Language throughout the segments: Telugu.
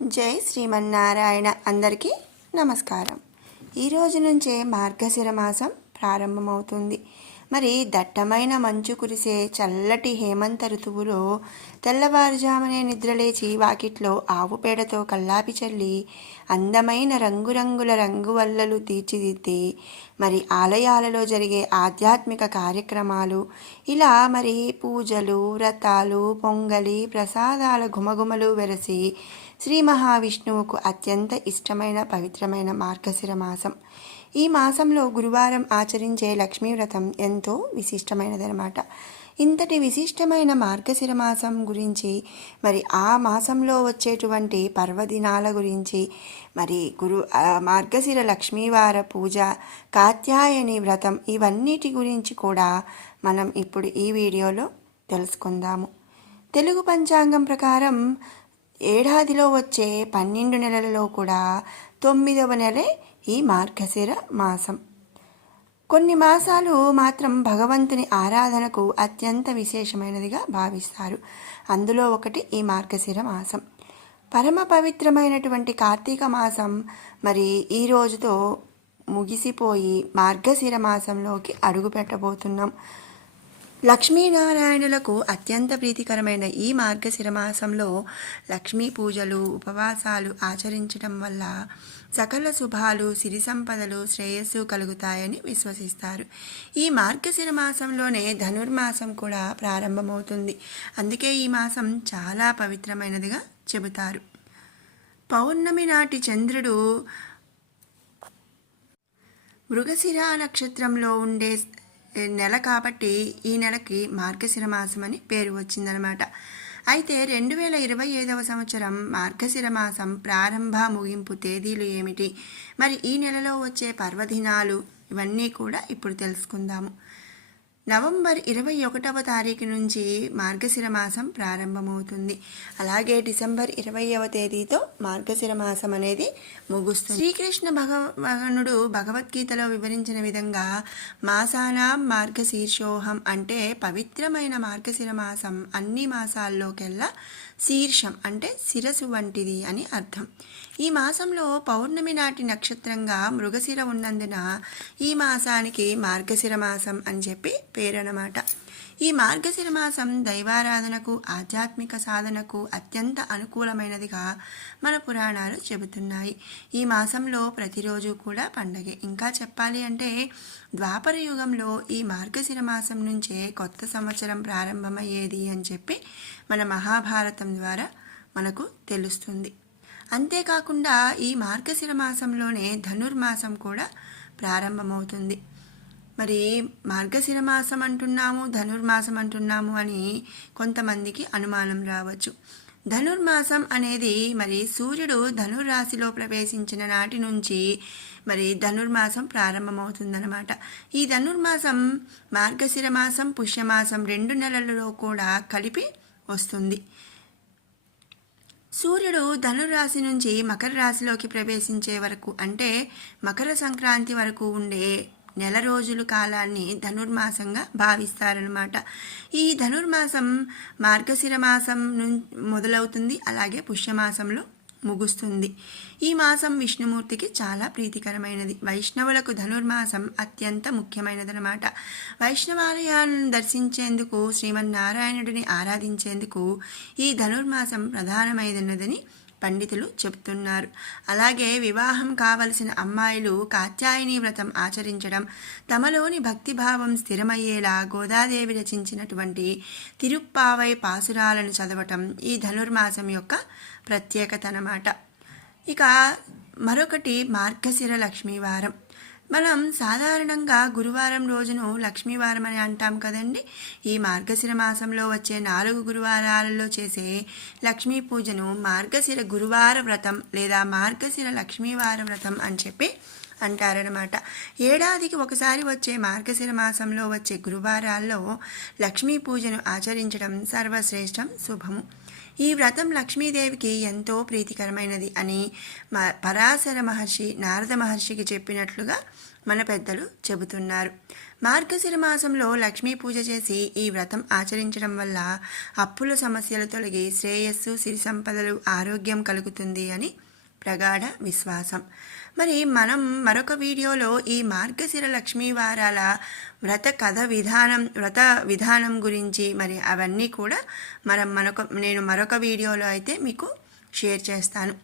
జై శ్రీమన్నారాయణ. అందరికీ నమస్కారం. ఈరోజు నుంచే మార్గశిర మాసం ప్రారంభమవుతుంది. మరి దట్టమైన మంచు కురిసే చల్లటి హేమంత ఋతువులో తెల్లవారుజామునే నిద్రలేచి వాకిట్లో ఆవు పేడతో కల్లాపి చల్లి అందమైన రంగురంగుల రంగువల్లలు తీర్చిదిద్ది మరి ఆలయాలలో జరిగే ఆధ్యాత్మిక కార్యక్రమాలు, ఇలా మరి పూజలు, వ్రతాలు, పొంగలి, ప్రసాదాల ఘుమఘుమలు వెరసి శ్రీ మహావిష్ణువుకు అత్యంత ఇష్టమైన పవిత్రమైన మార్గశిర మాసం. ఈ మాసంలో గురువారం ఆచరించే లక్ష్మీ వ్రతం ఎంతో విశిష్టమైనదనమాట. ఇంతటి విశిష్టమైన మార్గశిర మాసం గురించి, మరి ఆ మాసంలో వచ్చేటువంటి పర్వదినాల గురించి, మరి మార్గశిర లక్ష్మీవార పూజ, కాత్యాయని వ్రతం, ఇవన్నిటి గురించి కూడా మనం ఇప్పుడు ఈ వీడియోలో తెలుసుకుందాము. తెలుగు పంచాంగం ప్రకారం ఏడాదిలో వచ్చే 12 నెలలలో కూడా 9వ నెలే ఈ మార్గశిర మాసం. కొన్ని మాసాలు మాత్రం భగవంతుని ఆరాధనకు అత్యంత విశేషమైనదిగా భావిస్తారు. అందులో ఒకటి ఈ మార్గశిర మాసం. పరమ పవిత్రమైనటువంటి కార్తీక మాసం మరి ఈ రోజుతో ముగిసిపోయి మార్గశిర మాసంలోకి అడుగు పెట్టబోతున్నాం. లక్ష్మీనారాయణులకు అత్యంత ప్రీతికరమైన ఈ మార్గశిర మాసంలో లక్ష్మీ పూజలు, ఉపవాసాలు ఆచరించడం వల్ల సకల శుభాలు, సిరి సంపదలు, శ్రేయస్సు కలుగుతాయని విశ్వసిస్తారు. ఈ మార్గశిర మాసంలోనే ధనుర్మాసం కూడా ప్రారంభమవుతుంది. అందుకే ఈ మాసం చాలా పవిత్రమైనదిగా చెబుతారు. పౌర్ణమి నాటి చంద్రుడు మృగశిర నక్షత్రంలో ఉండే నెల కాబట్టి ఈ నెలకి మార్గశిర మాసం అని పేరు వచ్చిందనమాట. అయితే 2025వ సంవత్సరం మార్గశిర మాసం ప్రారంభ, ముగింపు తేదీలు ఏమిటి, మరి ఈ నెలలో వచ్చే పర్వదినాలు, ఇవన్నీ కూడా ఇప్పుడు తెలుసుకుందాము. నవంబర్ 21వ తారీఖు నుంచి మార్గశిర మాసం ప్రారంభమవుతుంది. అలాగే డిసెంబర్ 20వ తేదీతో మార్గశిర మాసం అనేది ముగుస్తుంది. శ్రీకృష్ణ భగవానుడు భగవద్గీతలో వివరించిన విధంగా మాసానాం మార్గశీర్షోహం అంటే పవిత్రమైన మార్గశిర మాసం అన్ని మాసాల్లోకెల్లా శీర్షం అంటే శిరసు వంటిది అని అర్థం. ఈ మాసంలో పౌర్ణమి నాటి నక్షత్రంగా మృగశిర ఉన్నందున ఈ మాసానికి మార్గశిర మాసం అని చెప్పి పేరనమాట. ఈ మార్గశిర మాసం దైవారాధనకు, ఆధ్యాత్మిక సాధనకు అత్యంత అనుకూలమైనదిగా మన పురాణాలు చెబుతున్నాయి. ఈ మాసంలో ప్రతిరోజు కూడా పండగే. ఇంకా చెప్పాలి అంటే ద్వాపర యుగంలో ఈ మార్గశిర మాసం నుంచే కొత్త సంవత్సరం ప్రారంభమయ్యేది అని చెప్పి మన మహాభారతం ద్వారా మనకు తెలుస్తుంది. అంతేకాకుండా ఈ మార్గశిర మాసంలోనే ధనుర్మాసం కూడా ప్రారంభమవుతుంది. మరి మార్గశిర మాసం అంటున్నాము, ధనుర్మాసం అంటున్నాము అని కొంతమందికి అనుమానం రావచ్చు. ధనుర్మాసం అనేది మరి సూర్యుడు ధనుర్రాశిలో ప్రవేశించిన నాటి నుంచి మరి ధనుర్మాసం ప్రారంభమవుతుందన్నమాట. ఈ ధనుర్మాసం మార్గశిర మాసం, పుష్యమాసం 2 నెలలలో కూడా కలిపి వస్తుంది. సూర్యుడు ధనుర్రాశి నుంచి మకర రాశిలోకి ప్రవేశించే వరకు, అంటే మకర సంక్రాంతి వరకు ఉండే నెల రోజుల కాలాన్ని ధనుర్మాసంగా భావిస్తారనమాట. ఈ ధనుర్మాసం మార్గశిర మాసం మొదలవుతుంది, అలాగే పుష్యమాసంలో ముగుస్తుంది. ఈ మాసం విష్ణుమూర్తికి చాలా ప్రీతికరమైనది. వైష్ణవులకు ధనుర్మాసం అత్యంత ముఖ్యమైనదనమాట. వైష్ణవాలయాలను దర్శించేందుకు, శ్రీమన్నారాయణుడిని ఆరాధించేందుకు ఈ ధనుర్మాసం ప్రధానమైనదని పండితులు చెబుతున్నారు. అలాగే వివాహం కావలసిన అమ్మాయిలు కాత్యాయని వ్రతం ఆచరించడం, తమలోని భక్తిభావం స్థిరమయ్యేలా గోదాదేవి రచించినటువంటి తిరుప్పావై పాసురాలను చదవటం ఈ ధనుర్మాసం యొక్క ప్రత్యేకత అన్నమాట. ఇక మరొకటి మార్గశిర లక్ష్మీవారం. మనం సాధారణంగా గురువారం రోజును లక్ష్మీవారం అని అంటాం కదండి. ఈ మార్గశిర మాసంలో వచ్చే 4 గురువారాలలో చేసే లక్ష్మీ పూజను మార్గశిర గురువార వ్రతం లేదా మార్గశిర లక్ష్మీవార వ్రతం అని చెప్పి అంటారనమాట. ఏడాదికి ఒకసారి వచ్చే మార్గశిర మాసంలో వచ్చే గురువారాల్లో లక్ష్మీ పూజను ఆచరించడం సర్వశ్రేష్టం, శుభము. ఈ వ్రతం లక్ష్మీదేవికి ఎంతో ప్రీతికరమైనది అని పరాశర మహర్షి నారద మహర్షికి చెప్పినట్లుగా మన పెద్దలు చెబుతున్నారు. మార్గశిర మాసంలో లక్ష్మీ పూజ చేసి ఈ వ్రతం ఆచరించడం వల్ల అప్పుల సమస్యలు తొలగి శ్రేయస్సు, సిరి సంపదలు, ఆరోగ్యం కలుగుతుంది అని ప్రగాఢ విశ్వాసం. మరి మనం మరొక వీడియోలో ఈ మార్గశిర లక్ష్మీ వారాల వ్రత విధానం గురించి మరి అవన్నీ కూడా నేను మరొక వీడియోలో అయితే మీకు షేర్ చేస్తాను.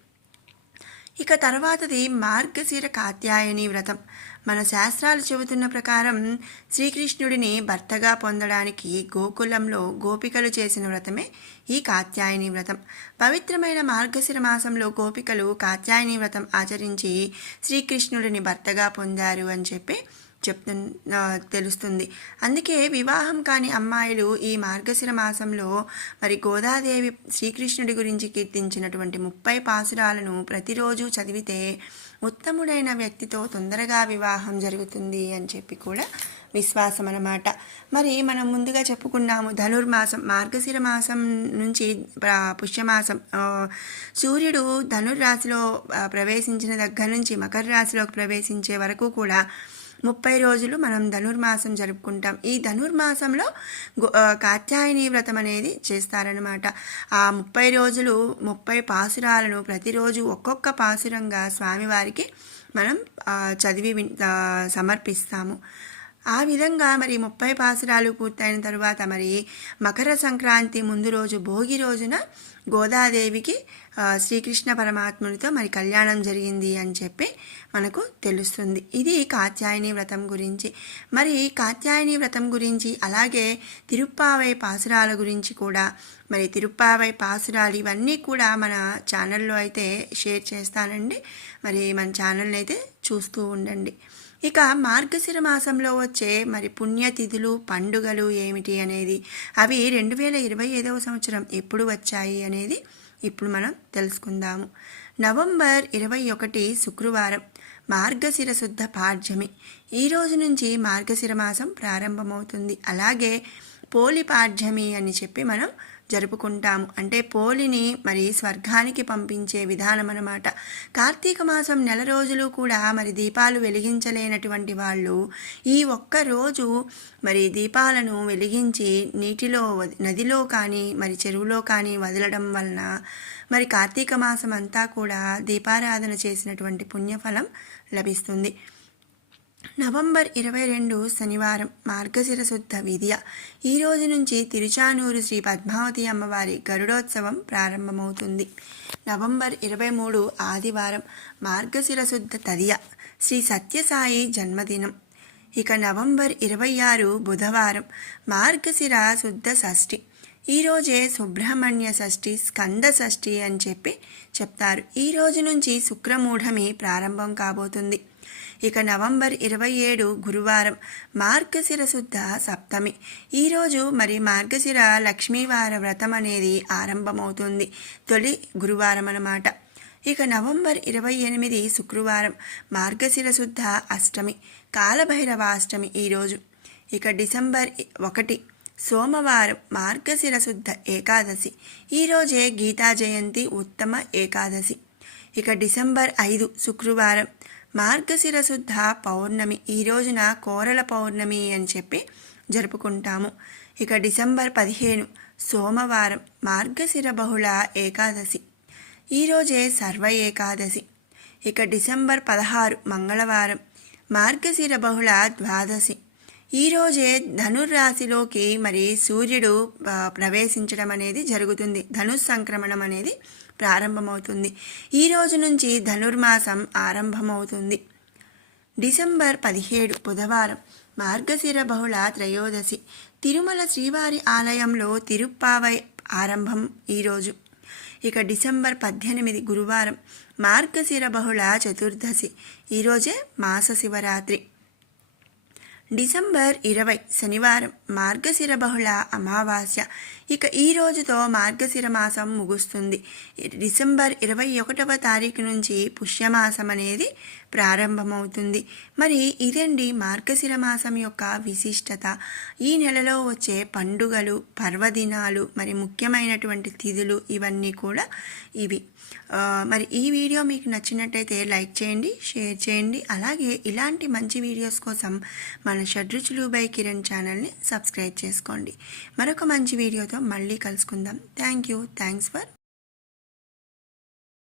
ఇక తర్వాతది మార్గశిర కాత్యాయని వ్రతం. మన శాస్త్రాలు చెబుతున్న ప్రకారం శ్రీకృష్ణుడిని భర్తగా పొందడానికి గోకులంలో గోపికలు చేసిన వ్రతమే ఈ కాత్యాయని వ్రతం. పవిత్రమైన మార్గశిర మాసంలో గోపికలు కాత్యాయని వ్రతం ఆచరించి శ్రీకృష్ణుడిని భర్తగా పొందారు అని చెప్పి తెలుస్తుంది. అందుకే వివాహం కాని అమ్మాయిలు ఈ మార్గశిర మాసంలో మరి గోదాదేవి శ్రీకృష్ణుడి గురించి కీర్తించినటువంటి 30 పాసురాలను ప్రతిరోజు చదివితే ఉత్తముడైన వ్యక్తితో తొందరగా వివాహం జరుగుతుంది అని చెప్పి కూడా విశ్వాసం అన్నమాట. మరి మనం ముందుగా చెప్పుకున్నాము ధనుర్మాసం, మార్గశిర మాసం నుంచి పుష్యమాసం, సూర్యుడు ధనుర్రాశిలో ప్రవేశించిన దగ్గర నుంచి మకర రాశిలోకి ప్రవేశించే వరకు కూడా 30 రోజులు మనం ధనుర్మాసం జరుపుకుంటాం. ఈ ధనుర్మాసంలో కాత్యాయని వ్రతం అనేది చేస్తారనమాట. ఆ 30 రోజులు 30 పాసురాలను ప్రతిరోజు ఒక్కొక్క పాసురంగా స్వామివారికి మనం చదివి సమర్పిస్తాము. ఆ విధంగా మరి 30 పాసురాలు పూర్తయిన తరువాత మరి మకర సంక్రాంతి ముందు రోజు భోగి రోజున గోదాదేవికి శ్రీకృష్ణ పరమాత్మునితో మరి కళ్యాణం జరిగింది అని చెప్పి మనకు తెలుస్తుంది. ఇది కాత్యాయని వ్రతం గురించి. మరి కాత్యాయని వ్రతం గురించి అలాగే తిరుప్పావై పాసురాల గురించి కూడా మరి తిరుప్పావై పాసురాలు ఇవన్నీ కూడా మన ఛానల్లో అయితే షేర్ చేస్తానండి. మరి మన ఛానల్ని అయితే చూస్తూ ఉండండి. ఇక మార్గశిర మాసంలో వచ్చే మరి పుణ్యతిథులు, పండుగలు ఏమిటి అనేది, అవి 2025వ సంవత్సరం ఎప్పుడు వచ్చాయి అనేది ఇప్పుడు మనం తెలుసుకుందాము. నవంబర్ 21 శుక్రవారం, మార్గశిర శుద్ధ పాడ్యమి. ఈ రోజు నుంచి మార్గశిర మాసం ప్రారంభమవుతుంది. అలాగే పోలి పాడ్యమి అని చెప్పి మనం జరుపుకుంటాము. అంటే పోలిని మరి స్వర్గానికి పంపించే విధానం అన్నమాట. కార్తీక మాసం నెల రోజులు కూడా మరి దీపాలు వెలిగించలేనటువంటి వాళ్ళు ఈ ఒక్క రోజు మరి దీపాలను వెలిగించి నీటిలో, నదిలో కానీ మరి చెరువులో కానీ వదలడం వలన మరి కార్తీక మాసం అంతా కూడా దీపారాధన చేసినటువంటి పుణ్యఫలం లభిస్తుంది. నవంబర్ 22 శనివారం, మార్గశిర శుద్ధ విద్య. ఈ రోజు నుంచి తిరుచానూరు శ్రీ పద్మావతి అమ్మవారి గరుడోత్సవం ప్రారంభమవుతుంది. నవంబర్ 23 ఆదివారం, మార్గశిర శుద్ధ తదియ, శ్రీ సత్యసాయి జన్మదినం. ఇక నవంబర్ 26 బుధవారం, మార్గశిర శుద్ధ షష్ఠి. ఈరోజే సుబ్రహ్మణ్య షష్ఠి, స్కంద షష్ఠి అని చెప్పి చెప్తారు. ఈ రోజు నుంచి శుక్రమూఢమి ప్రారంభం కాబోతుంది. ఇక నవంబర్ 27 గురువారం, మార్గశిర శుద్ధ సప్తమి. ఈరోజు మరి మార్గశిర లక్ష్మీవార వ్రతం అనేది ఆరంభమవుతుంది. తొలి గురువారం అన్నమాట. ఇక నవంబర్ 28 శుక్రవారం, మార్గశిర శుద్ధ అష్టమి, కాలభైరవాష్టమి ఈరోజు. ఇక డిసెంబర్ 1 సోమవారం, మార్గశిర శుద్ధ ఏకాదశి. ఈరోజే గీతా జయంతి, ఉత్తమ ఏకాదశి. ఇక డిసెంబర్ 5 శుక్రవారం, మార్గశిర శుద్ధ పౌర్ణమి. ఈ రోజున కోరల పౌర్ణమి అని చెప్పి జరుపుకుంటాము. ఇక డిసెంబర్ 15 సోమవారం, మార్గశిర బహుళ ఏకాదశి. ఈరోజే సర్వ ఏకాదశి. ఇక డిసెంబర్ 16 మంగళవారం, మార్గశిర బహుళ ద్వాదశి. ఈరోజే ధనుర్రాశిలోకి మరి సూర్యుడు ప్రవేశించడం అనేది జరుగుతుంది. ధనుస్సంక్రమణం అనేది ప్రారంభమవుతుంది. ఈ రోజు నుంచి ధనుర్మాసం ఆరంభమవుతుంది. డిసెంబర్ 17 బుధవారం, మార్గశిర బహుళ త్రయోదశి. తిరుమల శ్రీవారి ఆలయంలో తిరుప్పావై ఆరంభం ఈరోజు. ఇక డిసెంబర్ 18 గురువారం, మార్గశిర బహుళ చతుర్దశి. ఈరోజే మాస శివరాత్రి. డిసెంబర్ 20 శనివారం మార్గశిర బహుళ అమావాస్య. ఇక ఈ రోజుతో మార్గశిర మాసం ముగుస్తుంది. డిసెంబర్ 21వ తారీఖు నుంచి పుష్యమాసం అనేది ప్రారంభమవుతుంది. మరి ఇదండి మార్గశిర మాసం యొక్క విశిష్టత. ఈ నెలలో వచ్చే పండుగలు, పర్వదినాలు, మరి ముఖ్యమైనటువంటి తిథులు ఇవన్నీ కూడా ఇవి. మరి ఈ వీడియో మీకు నచ్చినట్టయితే లైక్ చేయండి, షేర్ చేయండి. అలాగే ఇలాంటి మంచి వీడియోస్ కోసం మన షడ్రుచులు బై కిరణ్ ఛానల్ని సబ్స్క్రైబ్ చేసుకోండి. మరొక మంచి వీడియోతో మళ్ళీ కలుసుకుందాం. Thanks for